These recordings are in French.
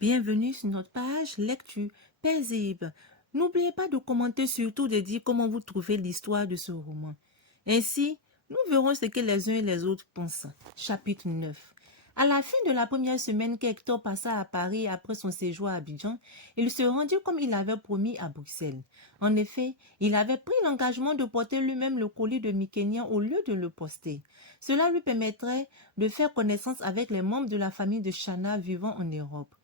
Bienvenue sur notre page lecture paisible. N'oubliez pas de commenter, surtout de dire comment vous trouvez l'histoire de ce roman. Ainsi, nous verrons ce que les uns et les autres pensent. Chapitre 9. À la fin de la première semaine qu'Hector passa à Paris après son séjour à Abidjan, il se rendit comme il avait promis à Bruxelles. En effet, il avait pris l'engagement de porter lui-même le colis de Mikényan au lieu de le poster. Cela lui permettrait de faire connaissance avec les membres de la famille de Chana vivant en Europe.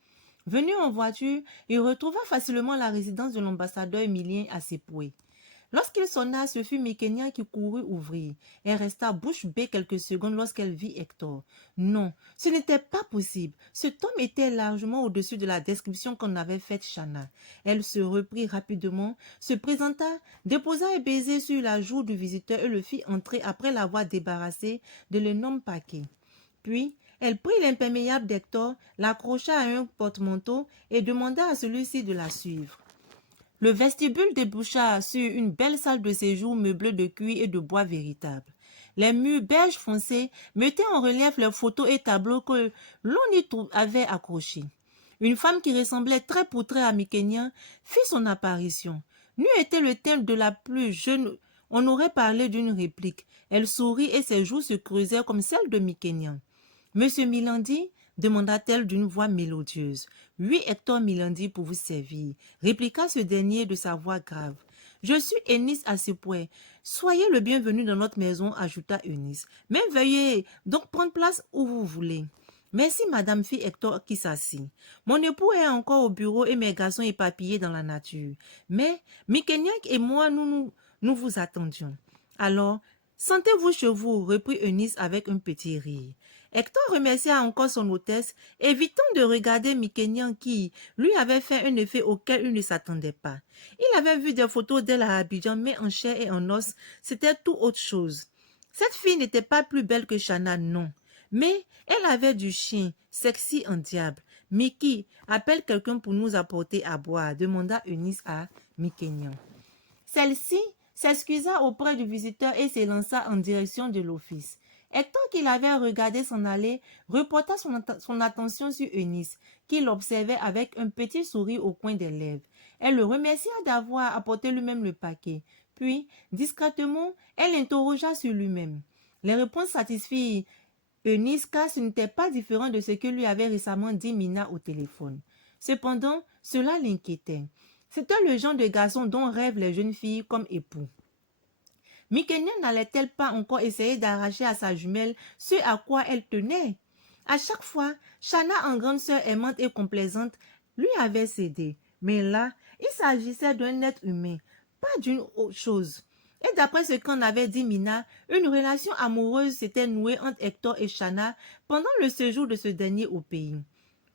Venu en voiture, il retrouva facilement la résidence de l'ambassadeur émilien à Sepoué. Lorsqu'il sonna, ce fut Mikényan qui courut ouvrir. Elle resta bouche bée quelques secondes lorsqu'elle vit Hector. Non, ce n'était pas possible. Cet homme était largement au-dessus de la description qu'en avait faite Chana. Elle se reprit rapidement, se présenta, déposa un baiser sur la joue du visiteur et le fit entrer après l'avoir débarrassé de l'énorme paquet. Puis, elle prit l'imperméable d'Hector, l'accrocha à un porte-manteau et demanda à celui-ci de la suivre. Le vestibule déboucha sur une belle salle de séjour meublée de cuir et de bois véritable. Les murs beige foncé mettaient en relief les photos et tableaux que l'on y avait accrochés. Une femme qui ressemblait très poutrée à Mikényan fit son apparition. Nu était le teint de la plus jeune, on aurait parlé d'une réplique. Elle sourit et ses joues se creusèrent comme celles de Mikényan. « Monsieur Milandi ?» demanda-t-elle d'une voix mélodieuse. « Oui, Hector Milandi pour vous servir, » répliqua ce dernier de sa voix grave. « Je suis Eunice Assepoué. Soyez le bienvenu dans notre maison, ajouta Eunice. Mais veuillez donc prendre place où vous voulez. Merci, madame, fit Hector qui s'assit. Mon époux est encore au bureau et mes garçons éparpillés dans la nature. Mais Mikényan et moi, nous vous attendions. Alors, sentez-vous chez vous, reprit Eunice avec un petit rire. Hector remercia encore son hôtesse, évitant de regarder Mikényan qui lui avait fait un effet auquel il ne s'attendait pas. Il avait vu des photos d'elle à Abidjan, mais en chair et en os, c'était tout autre chose. Cette fille n'était pas plus belle que Chana, non. Mais elle avait du chien, sexy en diable. « Mickey, appelle quelqu'un pour nous apporter à boire, » demanda Eunice à Mikényan. Celle-ci s'excusa auprès du visiteur et s'élança en direction de l'office. Hector, qui l'avait regardé s'en aller, reporta son attention sur Eunice, qui l'observait avec un petit sourire au coin des lèvres. Elle le remercia d'avoir apporté lui-même le paquet. Puis, discrètement, elle l'interrogea sur lui-même. Les réponses satisfirent Eunice, car ce n'était pas différent de ce que lui avait récemment dit Mina au téléphone. Cependant, cela l'inquiétait. C'était le genre de garçon dont rêvent les jeunes filles comme époux. Mikényan n'allait-elle pas encore essayer d'arracher à sa jumelle ce à quoi elle tenait? À chaque fois, Chana, en grande sœur aimante et complaisante, lui avait cédé. Mais là, il s'agissait d'un être humain, pas d'une autre chose. Et d'après ce qu'en avait dit Mina, une relation amoureuse s'était nouée entre Hector et Chana pendant le séjour de ce dernier au pays.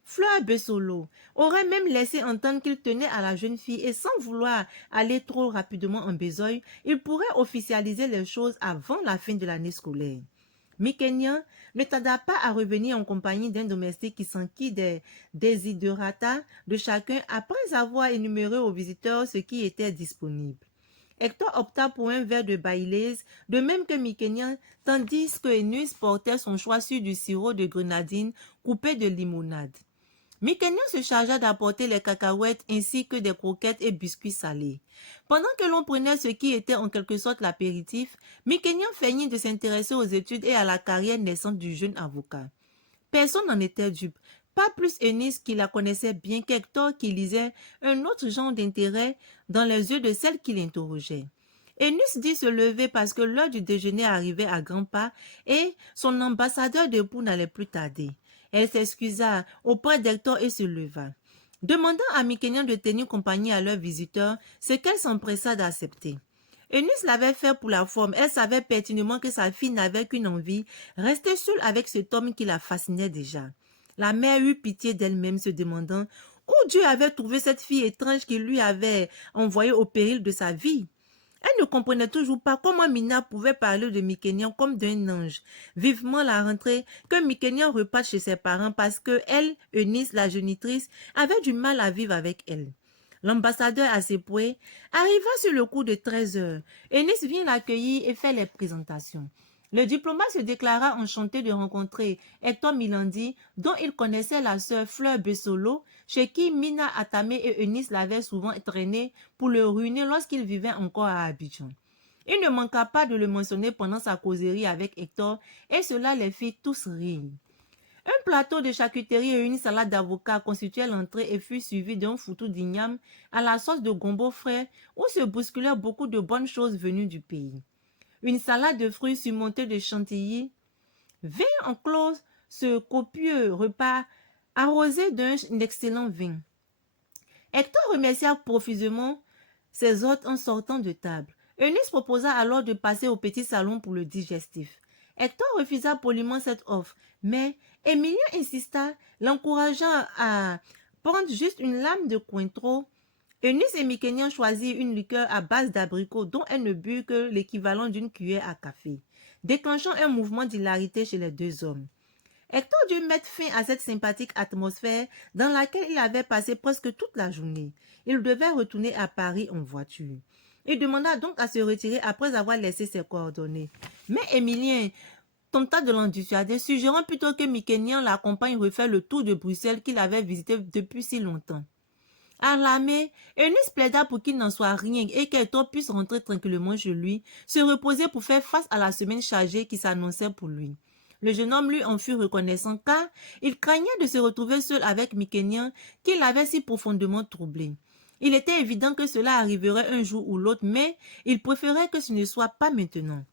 Fleur Bessolo aurait même laissé entendre qu'il tenait à la jeune fille et sans vouloir aller trop rapidement en besogne, il pourrait officialiser les choses avant la fin de l'année scolaire. Mikényan ne tarda pas à revenir en compagnie d'un domestique qui s'enquit des desiderata de chacun après avoir énuméré aux visiteurs ce qui était disponible. Hector opta pour un verre de Baileys, de même que Mikényan, tandis que Eunice portait son choix sur du sirop de grenadine coupé de limonade. Mikényan se chargea d'apporter les cacahuètes ainsi que des croquettes et biscuits salés. Pendant que l'on prenait ce qui était en quelque sorte l'apéritif, Mikényan feignit de s'intéresser aux études et à la carrière naissante du jeune avocat. Personne n'en était dupe, pas plus Eunice qui la connaissait bien qu'Hector qui lisait un autre genre d'intérêt dans les yeux de celle qui l'interrogeait. Eunice dit se lever parce que l'heure du déjeuner arrivait à grands pas et son ambassadeur d'époux n'allait plus tarder. Elle s'excusa auprès d'Hector et se leva. Demandant à Mikényan de tenir compagnie à leurs visiteurs, ce qu'elle s'empressa d'accepter. Eunice l'avait fait pour la forme. Elle savait pertinemment que sa fille n'avait qu'une envie, rester seule avec cet homme qui la fascinait déjà. La mère eut pitié d'elle-même, se demandant où Dieu avait trouvé cette fille étrange qui lui avait envoyée au péril de sa vie. Elle ne comprenait toujours pas comment Mina pouvait parler de Mikényan comme d'un ange. Vivement la rentrée, que Mikényan reparte chez ses parents parce que elle, Eunice, la génitrice, avait du mal à vivre avec elle. L'ambassadeur Assepoué arriva sur le coup de 13 heures. Eunice vient l'accueillir et fait les présentations. Le diplomate se déclara enchanté de rencontrer Hector Milandi, dont il connaissait la sœur Fleur Bessolo, chez qui Mina Atame et Eunice l'avaient souvent traîné pour le ruiner lorsqu'il vivait encore à Abidjan. Il ne manqua pas de le mentionner pendant sa causerie avec Hector et cela les fit tous rire. Un plateau de charcuterie et une salade d'avocat constituaient l'entrée et fut suivi d'un foutou d'igname à la sauce de gombo frais où se bousculèrent beaucoup de bonnes choses venues du pays. Une salade de fruits surmontée de chantilly vint en close ce copieux repas arrosé d'un excellent vin. Hector remercia profusément ses hôtes en sortant de table. Eunice proposa alors de passer au petit salon pour le digestif. Hector refusa poliment cette offre, mais Emilien insista, l'encourageant à prendre juste une lame de Cointreau. Eunice et Mikenian choisirent une liqueur à base d'abricot dont elle ne but que l'équivalent d'une cuillère à café, déclenchant un mouvement d'hilarité chez les deux hommes. Hector dut mettre fin à cette sympathique atmosphère dans laquelle il avait passé presque toute la journée. Il devait retourner à Paris en voiture. Il demanda donc à se retirer après avoir laissé ses coordonnées. Mais Emilien tenta de l'en dissuader, suggérant plutôt que Mikenian l'accompagne refaire le tour de Bruxelles qu'il avait visité depuis si longtemps. Alarmé, Eunice plaida pour qu'il n'en soit rien et qu'Hector puisse rentrer tranquillement chez lui, se reposer pour faire face à la semaine chargée qui s'annonçait pour lui. Le jeune homme lui en fut reconnaissant car il craignait de se retrouver seul avec Mikenian qui l'avait si profondément troublé. Il était évident que cela arriverait un jour ou l'autre, mais il préférait que ce ne soit pas maintenant.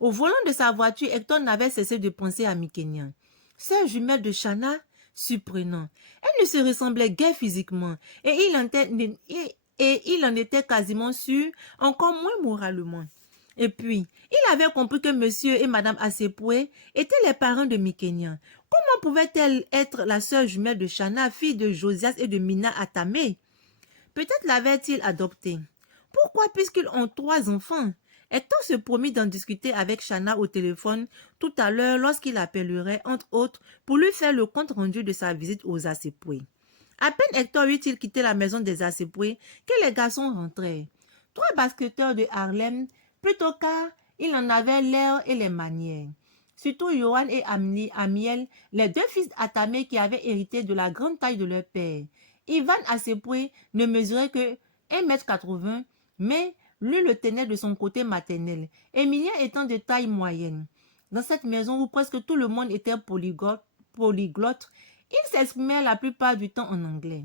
Au volant de sa voiture, Hector n'avait cessé de penser à Mikenian. Sœur jumelle de Chana, surprenant. Elle ne se ressemblait guère physiquement et il en était quasiment sûr, encore moins moralement. Et puis, il avait compris que monsieur et madame Asepoué étaient les parents de Mikenian. Comment pouvait-elle être la sœur jumelle de Chana, fille de Josias et de Mina Atame? Peut-être l'avait-il adoptée. Pourquoi, puisqu'ils ont 3 enfants? Hector se promit d'en discuter avec Chana au téléphone tout à l'heure lorsqu'il appellerait, entre autres, pour lui faire le compte-rendu de sa visite aux Asepoué. À peine Hector eut-il quitté la maison des Asepoué que les garçons rentrèrent. 3 basketteurs de Harlem, plutôt car ils en avaient l'air et les manières. Surtout Johan et Amiel, les 2 fils Atame qui avaient hérité de la grande taille de leur père. Ivan Asepoué ne mesurait que 1,80 m, mais lui le tenait de son côté maternel, Emilien étant de taille moyenne. Dans cette maison où presque tout le monde était polyglotte, ils s'exprimaient la plupart du temps en anglais.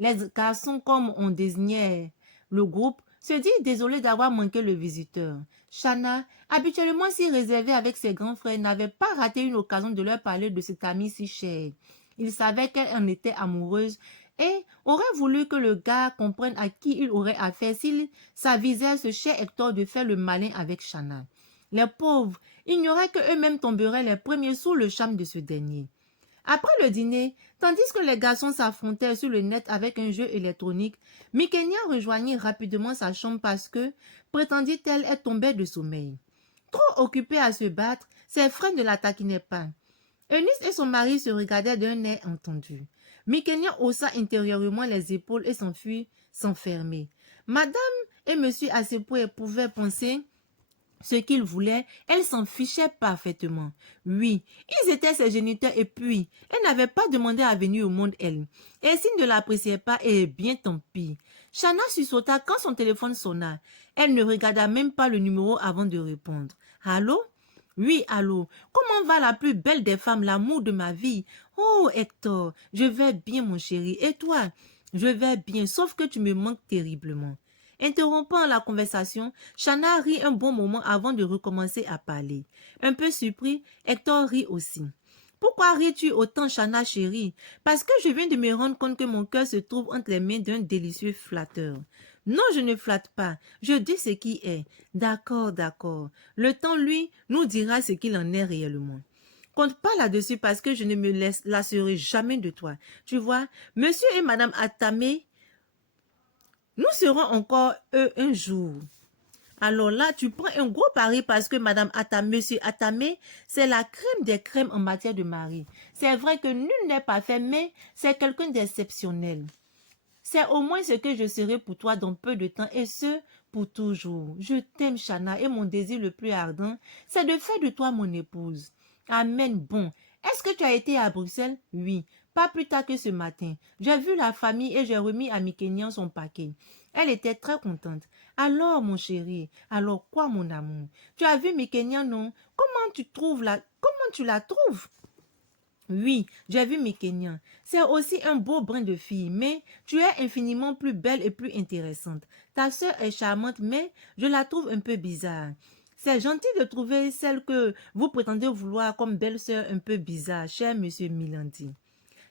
Les garçons, comme on désignait le groupe, se dit désolé d'avoir manqué le visiteur. Chana, habituellement si réservée avec ses grands frères, n'avait pas raté une occasion de leur parler de cet ami si cher. Il savait qu'elle en était amoureuse et aurait voulu que le gars comprenne à qui il aurait affaire s'il s'avisait ce cher Hector de faire le malin avec Chana. Les pauvres ignoraient qu'eux-mêmes tomberaient les premiers sous le charme de ce dernier. Après le dîner, tandis que les garçons s'affrontaient sur le net avec un jeu électronique, Mikenian rejoignit rapidement sa chambre parce que, prétendit-elle, elle tombait de sommeil. Trop occupée à se battre, ses frères ne la taquinaient pas. Eunice et son mari se regardaient d'un air entendu. Mikenian haussa intérieurement les épaules et s'enfuit s'enfermer. Madame et monsieur Asepoué pouvaient penser ce qu'ils voulaient, elle s'en fichait parfaitement. Oui, ils étaient ses géniteurs et puis, elle n'avait pas demandé à venir au monde, elle. Et s'ils ne l'appréciaient pas, eh bien tant pis. Chana sursauta quand son téléphone sonna. Elle ne regarda même pas le numéro avant de répondre. Allô? Oui, allô. Comment va la plus belle des femmes, l'amour de ma vie? Oh, Hector, je vais bien, mon chéri. Et toi? Je vais bien, sauf que tu me manques terriblement. Interrompant la conversation, Chana rit un bon moment avant de recommencer à parler. Un peu surpris, Hector rit aussi. Pourquoi ris-tu autant, Chana chérie? Parce que je viens de me rendre compte que mon cœur se trouve entre les mains d'un délicieux flatteur. Non, je ne flatte pas. Je dis ce qui est. D'accord, d'accord. Le temps, lui, nous dira ce qu'il en est réellement. Compte pas là-dessus parce que je ne me lasserai jamais de toi. Tu vois, monsieur et madame Atame, nous serons encore eux un jour. Alors là, tu prends un gros pari parce que madame Atame, monsieur Atame, c'est la crème des crèmes en matière de mari. C'est vrai que nul n'est parfait, mais c'est quelqu'un d'exceptionnel. C'est au moins ce que je serai pour toi dans peu de temps et ce, pour toujours. Je t'aime, Chana, et mon désir le plus ardent, c'est de faire de toi mon épouse. Amen. Bon, est-ce que tu as été à Bruxelles? Oui, pas plus tard que ce matin. J'ai vu la famille et j'ai remis à Mikenian son paquet. Elle était très contente. Alors, mon chéri, alors quoi, mon amour? Tu as vu Mikenian, non? Comment tu la trouves? Oui, j'ai vu Mikenian. C'est aussi un beau brin de fille, mais tu es infiniment plus belle et plus intéressante. Ta sœur est charmante, mais je la trouve un peu bizarre. C'est gentil de trouver celle que vous prétendez vouloir comme belle-sœur un peu bizarre, cher monsieur Milandi.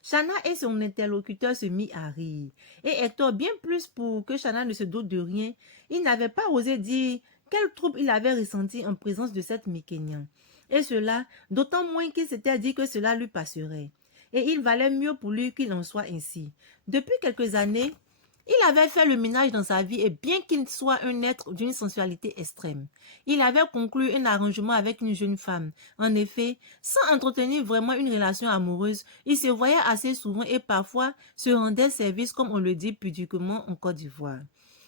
Chana et son interlocuteur se mit à rire. Et Hector, bien plus pour que Chana ne se doute de rien, il n'avait pas osé dire quel trouble il avait ressenti en présence de cette Mikenian. Et cela, d'autant moins qu'il s'était dit que cela lui passerait. Et il valait mieux pour lui qu'il en soit ainsi. Depuis quelques années, il avait fait le ménage dans sa vie et bien qu'il soit un être d'une sensualité extrême, il avait conclu un arrangement avec une jeune femme. En effet, sans entretenir vraiment une relation amoureuse, il se voyait assez souvent et parfois se rendait service comme on le dit pudiquement en Côte d'Ivoire.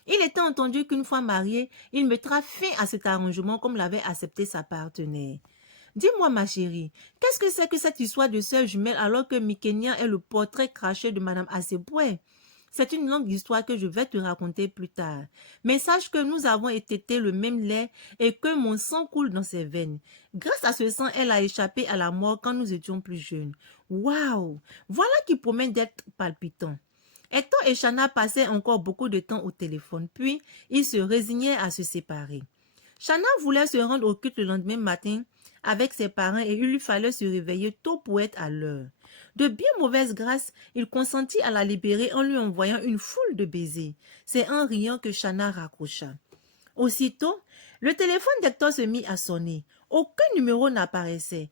Il était entendu qu'une fois marié, il mettra fin à cet arrangement comme l'avait accepté sa partenaire. Dis-moi, ma chérie, qu'est-ce que c'est que cette histoire de sœur jumelle alors que Mikenian est le portrait craché de Madame Asseboué? C'est une longue histoire que je vais te raconter plus tard. Mais sache que nous avons été le même lait et que mon sang coule dans ses veines. Grâce à ce sang, elle a échappé à la mort quand nous étions plus jeunes. Waouh! Voilà qui promet d'être palpitant. Hector et Chana passaient encore beaucoup de temps au téléphone, puis ils se résignaient à se séparer. Chana voulait se rendre au culte le lendemain matin avec ses parents et il lui fallait se réveiller tôt pour être à l'heure. De bien mauvaise grâce, il consentit à la libérer en lui envoyant une foule de baisers. C'est en riant que Chana raccrocha. Aussitôt, le téléphone d'Hector se mit à sonner. Aucun numéro n'apparaissait.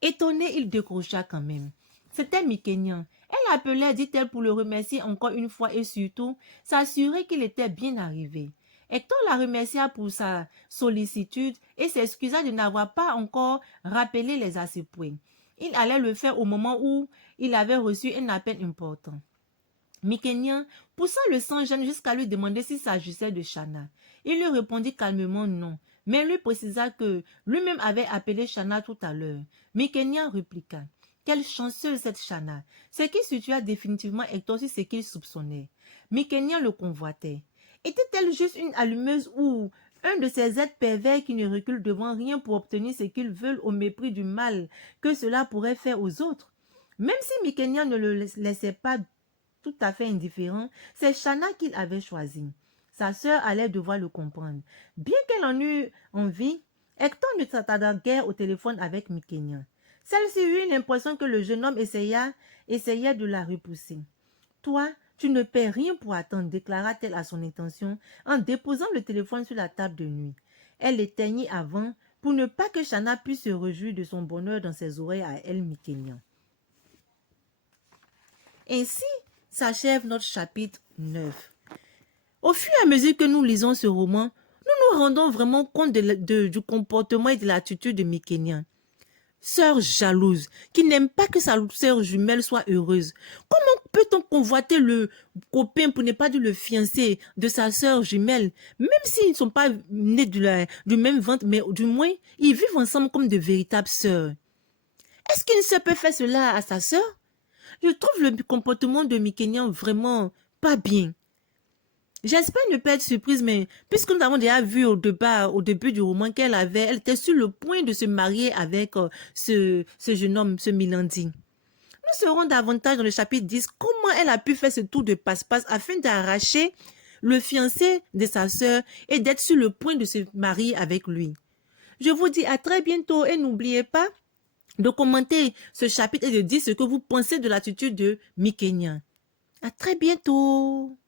Étonné, il décrocha quand même. C'était Mikenian. Elle appelait, dit-elle, pour le remercier encore une fois et surtout s'assurer qu'il était bien arrivé. Hector la remercia pour sa sollicitude et s'excusa de n'avoir pas encore rappelé les Asseboué. Il allait le faire au moment où il avait reçu un appel important. Mikenian poussa le sans-gêne jusqu'à lui demander s'il s'agissait de Chana. Il lui répondit calmement non, mais lui précisa que lui-même avait appelé Chana tout à l'heure. Mikenian répliqua. Quelle chanceuse cette Chana! Ce qui situa définitivement Hector sur ce qu'il soupçonnait. Mikenian le convoitait. Était-elle juste une allumeuse ou un de ces êtres pervers qui ne reculent devant rien pour obtenir ce qu'ils veulent au mépris du mal que cela pourrait faire aux autres? Même si Mikenian ne le laissait pas tout à fait indifférent, c'est Chana qu'il avait choisi. Sa sœur allait devoir le comprendre. Bien qu'elle en eût envie, Hector ne s'attarda guère au téléphone avec Mikenian. Celle-ci eut l'impression que le jeune homme essayait de la repousser. « Toi, tu ne paies rien pour attendre, déclara-t-elle à son intention en déposant le téléphone sur la table de nuit. Elle l'éteignit avant pour ne pas que Chana puisse se réjouir de son bonheur dans ses oreilles à elle, Mikenian. Ainsi s'achève notre chapitre 9. Au fur et à mesure que nous lisons ce roman, nous nous rendons vraiment compte du comportement et de l'attitude de Mikenian. Sœur jalouse, qui n'aime pas que sa sœur jumelle soit heureuse. Comment peut-on convoiter le copain, pour ne pas dire le fiancé, de sa sœur jumelle, même s'ils ne sont pas nés du même ventre, mais du moins, ils vivent ensemble comme de véritables sœurs. Est-ce qu'une sœur peut faire cela à sa sœur? Je trouve le comportement de Mikenian vraiment pas bien. J'espère ne pas être surprise, mais puisque nous avons déjà vu au début du roman elle était sur le point de se marier avec ce jeune homme, ce Milandi. Nous saurons davantage dans le chapitre 10 comment elle a pu faire ce tour de passe-passe afin d'arracher le fiancé de sa sœur et d'être sur le point de se marier avec lui. Je vous dis à très bientôt et n'oubliez pas de commenter ce chapitre et de dire ce que vous pensez de l'attitude de Mikenian. À très bientôt.